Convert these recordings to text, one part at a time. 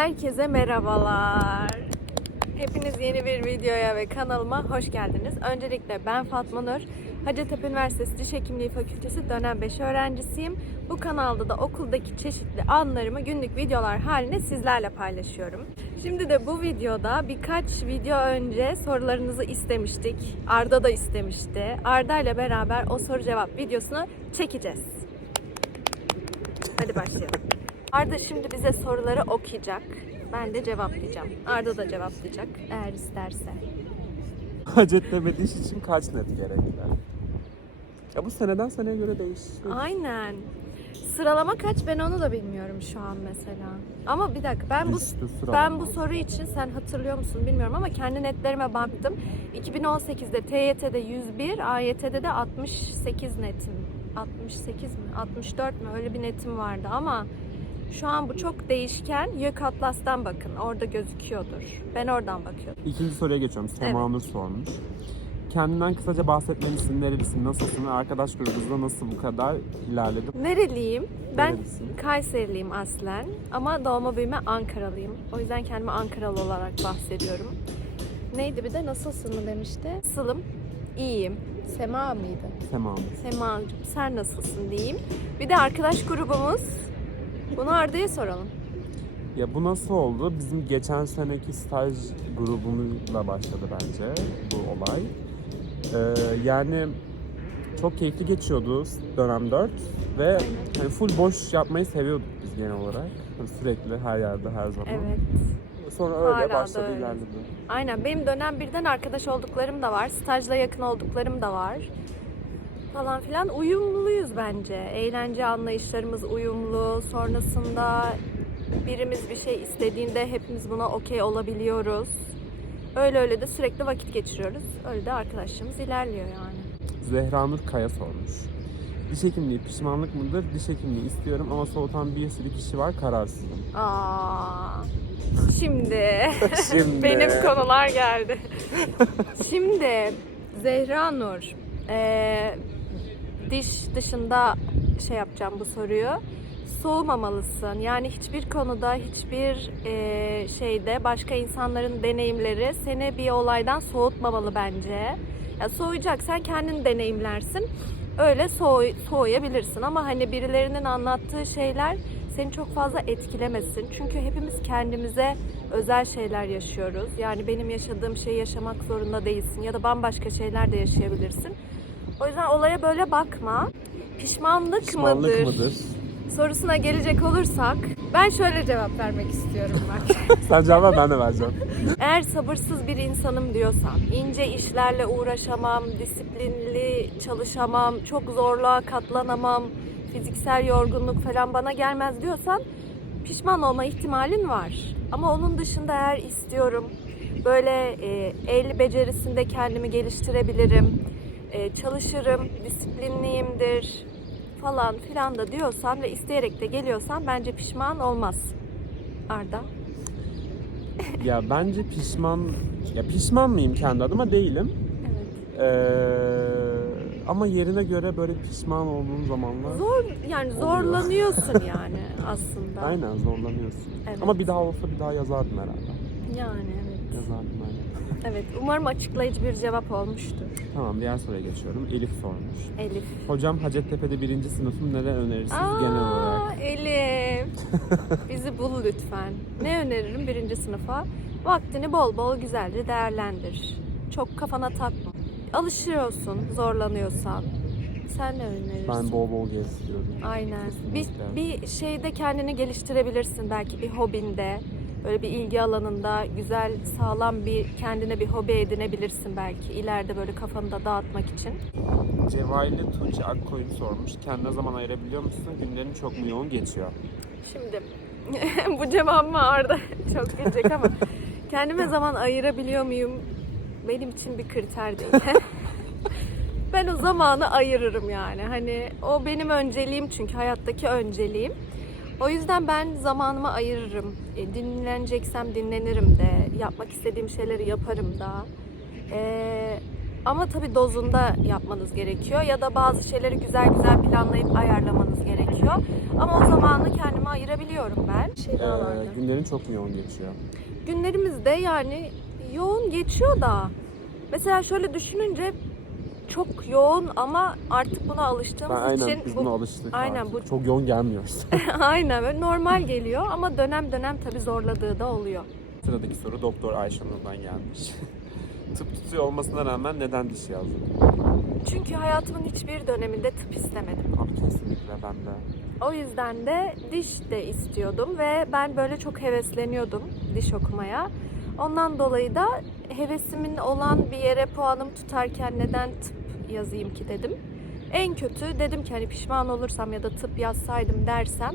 Herkese merhabalar. Hepiniz yeni bir videoya ve kanalıma hoş geldiniz. Öncelikle ben Fatma Nur. Hacettepe Üniversitesi Diş Hekimliği Fakültesi dönem 5 öğrencisiyim. Bu kanalda da okuldaki çeşitli anlarımı günlük videolar halinde sizlerle paylaşıyorum. Şimdi de bu videoda birkaç video önce sorularınızı istemiştik. Arda da istemişti. Arda ile beraber o soru cevap videosunu çekeceğiz. Hadi başlayalım. Arda şimdi bize soruları okuyacak. Ben de cevaplayacağım. Arda da cevaplayacak eğer isterse. Hacettepe diş için kaç net gerekli? Ya bu seneden seneye göre değişiyor. Aynen. Sıralama kaç ben onu da bilmiyorum şu an mesela. Ama bir dakika ben bu sıralama. ben bu soru için sen hatırlıyor musun bilmiyorum ama kendi netlerime baktım. 2018'de TYT'de 101, AYT'de de 68 netim. 68 mi? 64 mü? Öyle bir netim vardı ama şu an bu çok değişken. YÖK Atlas'tan bakın. Orada gözüküyordur. Ben oradan bakıyordum. İkinci soruya geçiyorum. Sema Nur sormuş. Kendinden kısaca bahsetmelisin. Nerelisin, nasılsın ve arkadaş grubunuzda nasıl bu kadar ilerledin? Nereliyim? Ben Nerelisin? Kayseriliyim aslen ama doğma büyüme Ankaralıyım. O yüzden kendimi Ankaralı olarak bahsediyorum. Neydi bir de nasılsın mı demişti. Nasılım? İyiyim. Sema mıydı? Sema Nur. Sema'cığım sen nasılsın diyeyim. Bir de arkadaş grubumuz. Bunu Arda'ya soralım. Ya bu nasıl oldu? Bizim geçen seneki staj grubumuzla başladı bence bu olay. Ee, yani çok keyifli geçiyordu dönem 4 ve hani full boş yapmayı seviyorduk biz genel olarak. Hani sürekli her yerde her zaman. Evet. Sonra öyle Hala da başladı öyle. ilerledi. Aynen benim dönem birden arkadaş olduklarım da var. Stajla yakın olduklarım da var. Falan filan uyumluyuz bence. Eğlence anlayışlarımız uyumlu. Sonrasında birimiz bir şey istediğinde hepimiz buna okey olabiliyoruz. Öyle öyle de sürekli vakit geçiriyoruz. Öyle de arkadaşlığımız ilerliyor yani. Zehra Nur Kaya sormuş. Diş hekimliği pişmanlık mıdır? Diş hekimliği istiyorum ama soğutan bir sürü kişi var kararsızım. Aa, şimdi Şimdi. benim konular geldi. şimdi Zehra Nur, eee, diş dışında şey yapacağım bu soruyu. Soğumamalısın. Yani hiçbir konuda, hiçbir eee, şeyde başka insanların deneyimleri seni bir olaydan soğutmamalı bence. Ya soğuyacaksan kendin deneyimlersin. Öyle soğu- soğuyabilirsin ama hani birilerinin anlattığı şeyler seni çok fazla etkilemesin. Çünkü hepimiz kendimize özel şeyler yaşıyoruz. Yani benim yaşadığım şeyi yaşamak zorunda değilsin ya da bambaşka şeyler de yaşayabilirsin. O yüzden olaya böyle bakma. Pişmanlık, Pişmanlık mıdır? mıdır? Sorusuna gelecek olursak ben şöyle cevap vermek istiyorum bak. Sen cevap ver ben de vereceğim. Eğer sabırsız bir insanım diyorsan, ince işlerle uğraşamam, disiplinli çalışamam, çok zorluğa katlanamam, fiziksel yorgunluk falan bana gelmez diyorsan pişman olma ihtimalin var. Ama onun dışında eğer istiyorum, böyle e, el becerisinde kendimi geliştirebilirim, e, çalışırım, disiplinliyimdir falan filan da diyorsan ve isteyerek de geliyorsan bence pişman olmaz. Arda. ya bence pişman, ya pişman mıyım kendi adıma değilim. Evet. Ee, ama yerine göre böyle pişman olduğum zamanlar Zor yani zorlanıyorsun yani aslında. aynen zorlanıyorsun. Evet. Ama bir daha olsa bir daha yazardım herhalde. Yani evet. Yazardım. Evet umarım açıklayıcı bir cevap olmuştur. Tamam diğer soruya geçiyorum. Elif sormuş. Elif. Hocam Hacettepe'de birinci sınıfım neler önerirsiniz genel olarak? Aa Elif. Bizi bul lütfen. Ne öneririm birinci sınıfa? Vaktini bol bol güzelce değerlendir. Çok kafana takma. Alışıyorsun zorlanıyorsan. Sen ne önerirsin? Ben bol bol gez istiyorum. Aynen. Bir, bir şeyde kendini geliştirebilirsin belki bir hobinde. Böyle bir ilgi alanında güzel, sağlam bir kendine bir hobi edinebilirsin belki. ileride böyle kafanı da dağıtmak için. Cevahirli Tuğçe Akkoyun sormuş. Kendine zaman ayırabiliyor musun? Günlerin çok mu yoğun geçiyor? Şimdi bu cevabım Arda çok gelecek ama kendime zaman ayırabiliyor muyum? Benim için bir kriter değil. ben o zamanı ayırırım yani. Hani o benim önceliğim çünkü hayattaki önceliğim. O yüzden ben zamanımı ayırırım. E, dinleneceksem dinlenirim de. Yapmak istediğim şeyleri yaparım da. E, ama tabii dozunda yapmanız gerekiyor. Ya da bazı şeyleri güzel güzel planlayıp ayarlamanız gerekiyor. Ama o zamanı kendime ayırabiliyorum ben. Şey daha Ee, günlerin çok mu yoğun geçiyor? Günlerimizde yani yoğun geçiyor da mesela şöyle düşününce çok yoğun ama artık buna Ben alıştığımız aynen için biz bu buna alıştık aynen artık. bu- Çok yoğun gelmiyoruz. aynen böyle normal geliyor ama dönem dönem tabii zorladığı da oluyor. Sıradaki soru Doktor Ayşenur'dan gelmiş. Tıp tutuyor olmasına rağmen neden diş yazdın? Çünkü hayatımın hiçbir döneminde tıp istemedim. Abi kesinlikle ben de. O yüzden de diş de istiyordum ve ben böyle çok hevesleniyordum diş okumaya. Ondan dolayı da hevesimin olan bir yere puanım tutarken neden tıp yazayım ki dedim. En kötü dedim ki hani pişman olursam ya da tıp yazsaydım dersem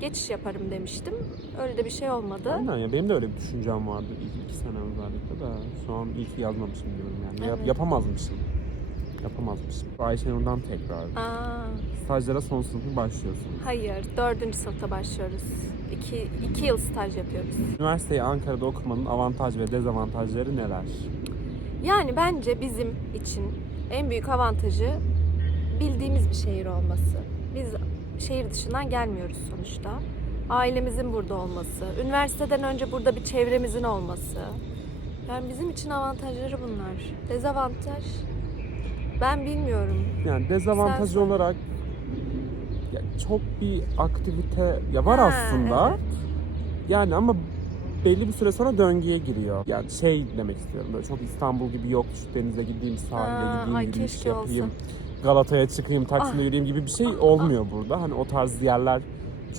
geçiş yaparım demiştim. Öyle de bir şey olmadı. Aynen ya benim de öyle bir düşüncem vardı ilk iki sene özellikle de iyi ki yazmamışım diyorum yani. Yap- Evet. Yapamazmışım. Yapamazmışım. Ayşenur'dan tekrar. Aa, Stajlara son sınıfı başlıyorsun. hayır, dördüncü sınıfta başlıyoruz. İki, iki yıl staj yapıyoruz. Üniversiteyi Ankara'da okumanın avantaj ve dezavantajları neler? Yani bence bizim için en büyük avantajı bildiğimiz bir şehir olması. Biz şehir dışından gelmiyoruz sonuçta. Ailemizin burada olması, üniversiteden önce burada bir çevremizin olması. Yani bizim için avantajları bunlar. Dezavantaj ben bilmiyorum. Yani dezavantajı Sen- olarak ya çok bir aktivite ya var Ha, aslında. evet. Yani ama belli bir süre sonra döngüye giriyor. Yani şey demek istiyorum böyle çok İstanbul gibi yok şu denize gideyim sahile Ha, gideyim ay yürüyüş yapayım. olsa. Galata'ya çıkayım Taksim'de Ah. yürüyeyim gibi bir şey olmuyor burada. Hani o tarz yerler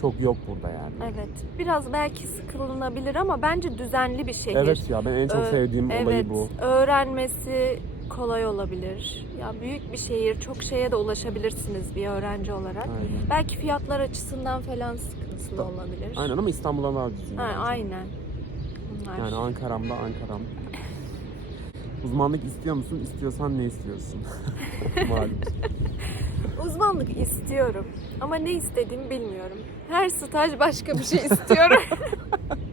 çok yok burada yani. Evet. Biraz belki sıkılınabilir ama bence düzenli bir şehir. Evet ya ben en çok Ö- sevdiğim evet, olayı bu. öğrenmesi kolay olabilir. Ya büyük bir şehir, çok şeye de ulaşabilirsiniz bir öğrenci olarak. Aynen. Belki fiyatlar açısından falan sıkıntılı Da- olabilir. Aynen ama İstanbul'dan daha düzgün. Ha, aynen. Bunlar. Yani Ankara'mda Ankara'm. Uzmanlık istiyor musun? İstiyorsan ne istiyorsun? Malum. Uzmanlık istiyorum ama ne istediğimi bilmiyorum. Her staj başka bir şey istiyorum.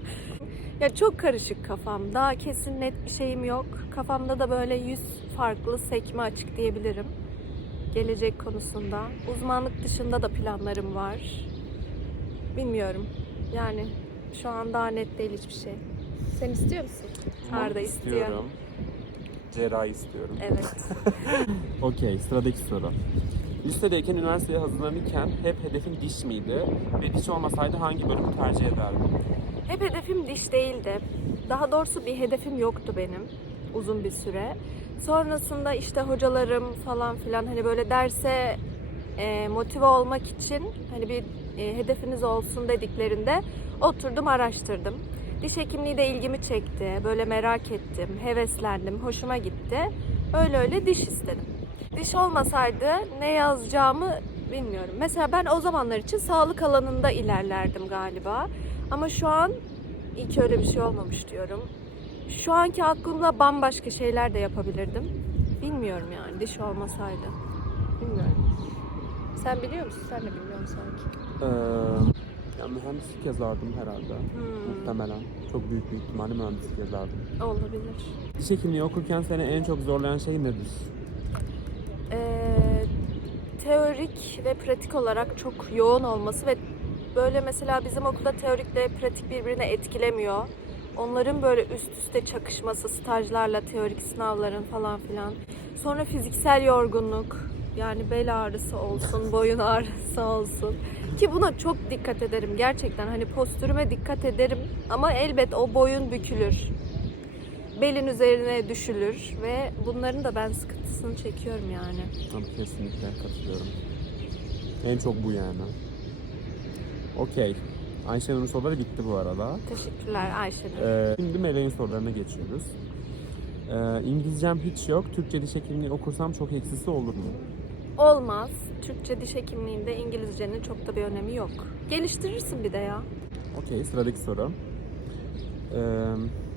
ya çok karışık kafam. Daha kesin net bir şeyim yok. Kafamda da böyle yüz farklı sekme açık diyebilirim. Gelecek konusunda. Uzmanlık dışında da planlarım var. Bilmiyorum. Yani şu an daha net değil hiçbir şey. Sen istiyor musun? Arda istiyor. istiyorum. Cerrahi istiyorum. Evet. Okey, sıradaki soru. Lisedeyken üniversiteye hazırlanırken hep hedefin diş miydi? Ve diş olmasaydı hangi bölümü tercih ederdin? Hep hedefim diş değildi. Daha doğrusu bir hedefim yoktu benim uzun bir süre. Sonrasında işte hocalarım falan filan hani böyle derse e, motive olmak için hani bir e, hedefiniz olsun dediklerinde oturdum araştırdım. Diş hekimliği de ilgimi çekti. Böyle merak ettim, heveslendim, hoşuma gitti. Öyle öyle diş istedim. Diş olmasaydı ne yazacağımı bilmiyorum. Mesela ben o zamanlar için sağlık alanında ilerlerdim galiba. Ama şu an iyi ki öyle bir şey olmamış diyorum. Şu anki aklımda bambaşka şeyler de yapabilirdim. Bilmiyorum yani diş olmasaydı. Bilmiyorum. Sen biliyor musun? Sen de bilmiyorsun sanki. Ee, ya mühendislik yazardım herhalde. Hmm, Muhtemelen. Çok büyük bir ihtimalle mühendislik yazardım. olabilir. Diş hekimliği okurken seni en çok zorlayan şey nedir? Ee, teorik ve pratik olarak çok yoğun olması ve böyle mesela bizim okulda teorikle pratik birbirine etkilemiyor. Onların böyle üst üste çakışması, stajlarla teorik sınavların falan filan. Sonra fiziksel yorgunluk, yani bel ağrısı olsun, boyun ağrısı olsun. Ki buna çok dikkat ederim gerçekten. Hani postürüme dikkat ederim ama elbet o boyun bükülür. Belin üzerine düşülür ve bunların da ben sıkıntısını çekiyorum yani. Tabii kesinlikle katılıyorum. En çok bu yani. Okey. Ayşenur'un soruları bitti bu arada. Teşekkürler Ayşenur. Ee, şimdi Meleğin sorularına geçiyoruz. Ee, İngilizcem hiç yok. Türkçe diş hekimliği okursam çok eksisi olur mu? Olmaz. Türkçe diş hekimliğinde İngilizcenin çok da bir önemi yok. Geliştirirsin bir de ya. Okey, sıradaki soru. Ee,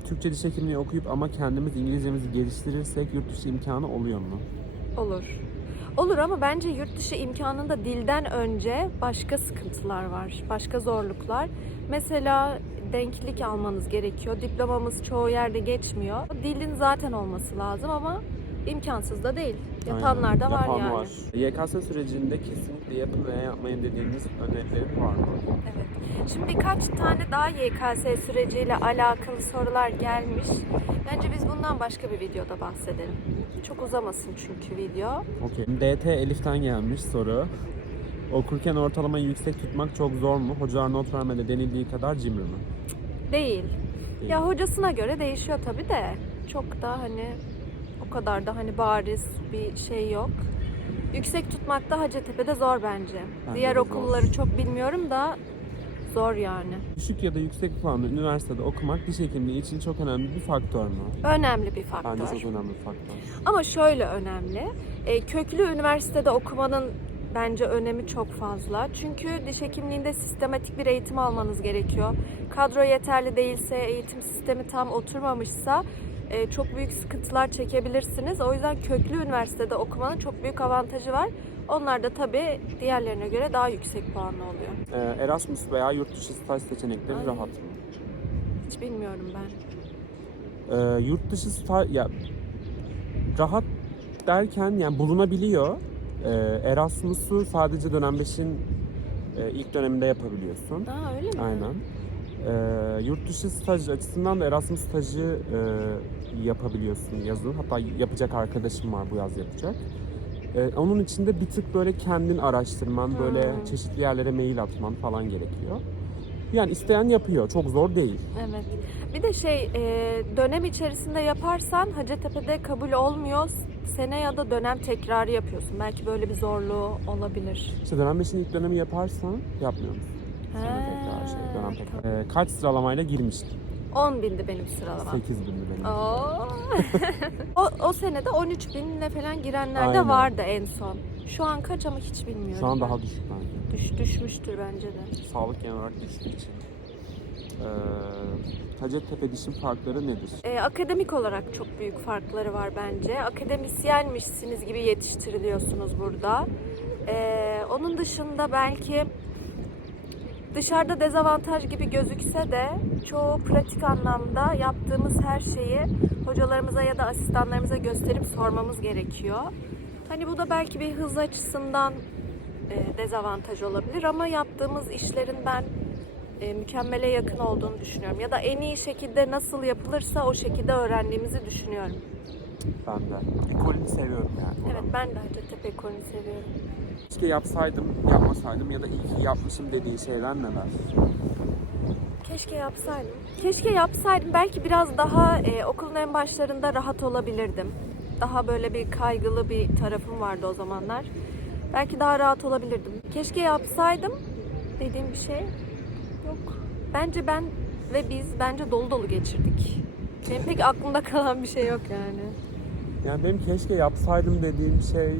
Türkçe diş hekimliği okuyup ama kendimiz İngilizcemizi geliştirirsek yurt dışı imkanı oluyor mu? Olur. Olur ama bence yurt dışı imkanında dilden önce başka sıkıntılar var. Başka zorluklar. Mesela denklik almanız gerekiyor. Diplomamız çoğu yerde geçmiyor. Dilin zaten olması lazım ama imkansız da değil. Yapanlar da Aynen. var Yapan yani. var. YKS sürecinde kesinlikle yapın veya yapmayın dediğiniz önerilerin var mı? Evet. Şimdi birkaç tane daha YKS süreciyle alakalı sorular gelmiş. Bence biz bundan başka bir videoda bahsedelim. Çok uzamasın çünkü video. Okey. DT Elif'ten gelmiş soru. Okurken ortalamayı yüksek tutmak çok zor mu? Hocalar not vermede denildiği kadar cimri mi? Değil. Değil. Ya hocasına göre değişiyor tabii de. Çok da hani o kadar da hani bariz bir şey yok. Yüksek tutmak da Hacettepe'de zor bence. Bence Diğer de okulları zor. çok bilmiyorum da zor yani. Düşük ya da yüksek puanlı üniversitede okumak diş hekimliği için çok önemli bir faktör mü? Önemli bir faktör. Bence çok önemli bir faktör. Ama şöyle önemli. E, köklü üniversitede okumanın bence önemi çok fazla. Çünkü diş hekimliğinde sistematik bir eğitim almanız gerekiyor. Kadro yeterli değilse, eğitim sistemi tam oturmamışsa e, çok büyük sıkıntılar çekebilirsiniz. O yüzden köklü üniversitede okumanın çok büyük avantajı var. Onlar da tabii diğerlerine göre daha yüksek puanlı oluyor. Ee, Erasmus veya yurt dışı staj seçenekleri Ay. rahat? Hiç bilmiyorum ben. Ee, yurt dışı staj... Ya, rahat derken yani bulunabiliyor. Ee, Erasmus'u sadece dönem 5'in e, ilk döneminde yapabiliyorsun. Aa öyle mi? Aynen. Ee, yurt dışı staj açısından da Erasmus stajı e, yapabiliyorsun yazın. Hatta yapacak arkadaşım var bu yaz yapacak. Ee, onun için de bir tık böyle kendin araştırman, böyle Hmm. çeşitli yerlere mail atman falan gerekiyor. Yani isteyen yapıyor. Çok zor değil. Evet. Bir de şey e, dönem içerisinde yaparsan Hacettepe'de kabul olmuyor. Sene ya da dönem tekrarı yapıyorsun. Belki böyle bir zorluğu olabilir. İşte dönem 5'in ilk dönemi yaparsan yapmıyor musun? Sene tekrar şey, dönem tekrar. Ee, kaç sıralamayla girmiştin? 10 bindi benim sıralamam. 8 bindi benim. Oo. o, o senede 13 binle falan girenler de Aynen. vardı en son. Şu an kaç ama hiç bilmiyorum. Şu an daha düşük bence. Düş, düşmüştür bence de. Sağlık genel olarak düştüğü için. Ee, Hacettepe dişin farkları nedir? Ee, akademik olarak çok büyük farkları var bence. Akademisyenmişsiniz gibi yetiştiriliyorsunuz burada. Ee, onun dışında belki dışarıda dezavantaj gibi gözükse de çoğu pratik anlamda yaptığımız her şeyi hocalarımıza ya da asistanlarımıza gösterip sormamız gerekiyor. Hani bu da belki bir hız açısından e, dezavantaj olabilir ama yaptığımız işlerin ben e, mükemmele yakın olduğunu düşünüyorum. Ya da en iyi şekilde nasıl yapılırsa o şekilde öğrendiğimizi düşünüyorum. Ben de. Ekolünü seviyorum yani. Evet ben de Hacettepe ekolünü seviyorum. Keşke yapsaydım, yapmasaydım ya da iyi ki yapmışım dediği şeyler neler? Keşke yapsaydım. Keşke yapsaydım. Belki biraz daha e, okulun en başlarında rahat olabilirdim. Daha böyle bir kaygılı bir tarafım vardı o zamanlar. Belki daha rahat olabilirdim. Keşke yapsaydım dediğim bir şey yok. Bence ben ve biz bence dolu dolu geçirdik. Benim pek aklımda kalan bir şey yok yani. Yani benim keşke yapsaydım dediğim şey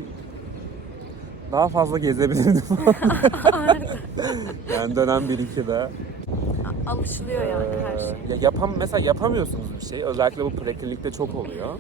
daha fazla gezebilirdim. yani dönem 1-2'de. Alışılıyor yani her şey. Ee, Ya yapam mesela yapamıyorsunuz bir şey. Özellikle bu preklinikte çok oluyor.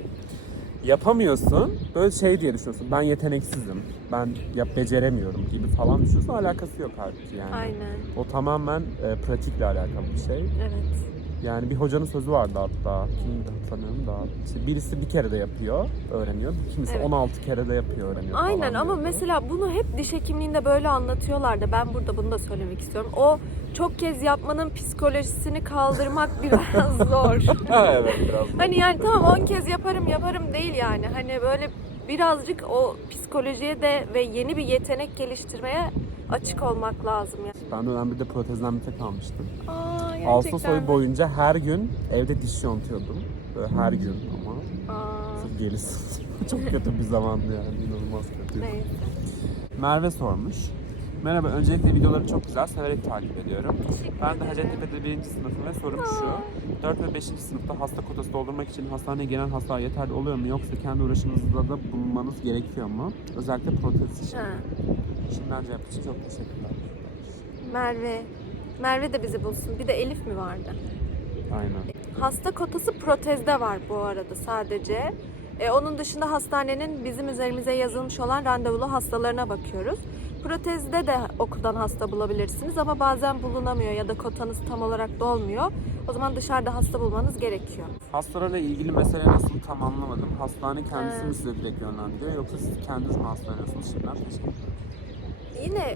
Yapamıyorsun. Böyle şey diye düşünüyorsun. Ben yeteneksizim. Ben yap beceremiyorum gibi falan düşünüyorsun. Alakası yok halbuki yani. Aynen. O tamamen e, pratikle alakalı bir şey. Evet. Yani bir hocanın sözü vardı hatta. Kimdi hatırlamıyorum da. İşte birisi bir kere de yapıyor, öğreniyor. Kimisi Evet. 16 kere de yapıyor, öğreniyor Aynen ama diyordu. mesela bunu hep diş hekimliğinde böyle anlatıyorlar da ben burada bunu da söylemek istiyorum. O çok kez yapmanın psikolojisini kaldırmak biraz zor. Ha, evet biraz. hani yani tamam 10 kez yaparım yaparım değil yani. Hani böyle birazcık o psikolojiye de ve yeni bir yetenek geliştirmeye açık olmak lazım yani. Ben dönem bir de protezlenmekte kalmıştım. Aa, gerçekten Ağustos ayı boyunca her gün evde diş yontuyordum. Böyle her gün ama. Aa, Sırf gerisi. Çok kötü bir zamandı yani. inanılmaz kötü. neyse. Merve sormuş. Merhaba, öncelikle videoları çok güzel, severek takip ediyorum. Ben de. Hacettepe'de birinci sınıfım ve sorum şu. 4 ve 5. sınıfta hasta kotası doldurmak için hastaneye gelen hastalar yeterli oluyor mu yoksa kendi uğraşınızda da bulunmanız gerekiyor mu? Özellikle protez için. Ha, Şimdiden cevap için çok teşekkürler. Merve. Merve de bizi bulsun. Bir de Elif mi vardı? Aynen. Hasta kotası protezde var bu arada sadece. E, onun dışında hastanenin bizim üzerimize yazılmış olan randevulu hastalarına bakıyoruz. Protezde de okuldan hasta bulabilirsiniz ama bazen bulunamıyor ya da kotanız tam olarak dolmuyor. O zaman dışarıda hasta bulmanız gerekiyor. Hastalarla ilgili mesele nasıl tam anlamadım. Hastane kendisi mi size direkt yönlendiriyor yoksa siz kendiniz mi hastalanıyorsunuz? Şimdiden teşekkür ederim. Yine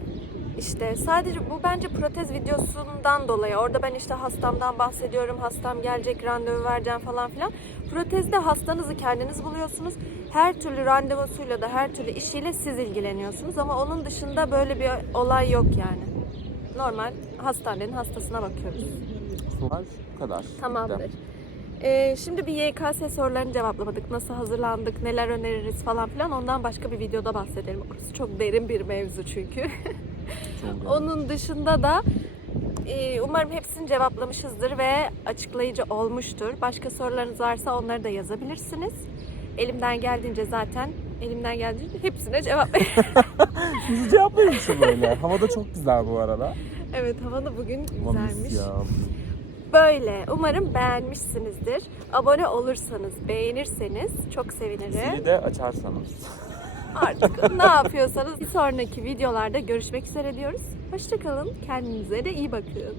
işte sadece bu bence protez videosundan dolayı. Orada ben işte hastamdan bahsediyorum. Hastam gelecek randevu vereceğim falan filan. Protezde hastanızı kendiniz buluyorsunuz. Her türlü randevusuyla da her türlü işiyle siz ilgileniyorsunuz. Ama onun dışında böyle bir olay yok yani. Normal hastanenin hastasına bakıyoruz. Sorular bu kadar. Tamamdır. Ee, şimdi bir YKS sorularını cevaplamadık. Nasıl hazırlandık, neler öneririz falan filan. Ondan başka bir videoda bahsedelim. Orası çok derin bir mevzu çünkü. Onun dışında da e, umarım hepsini cevaplamışızdır ve açıklayıcı olmuştur. Başka sorularınız varsa onları da yazabilirsiniz. Elimden geldiğince zaten elimden geldiğince hepsine cevap Sizi cevaplayın şu böyle. Hava da çok güzel bu arada. Evet hava da bugün güzelmiş. ya. Böyle. Umarım beğenmişsinizdir. Abone olursanız, beğenirseniz çok sevinirim. Zili de açarsanız. Artık ne yapıyorsanız bir sonraki videolarda görüşmek üzere diyoruz. Hoşçakalın. Kendinize de iyi bakın.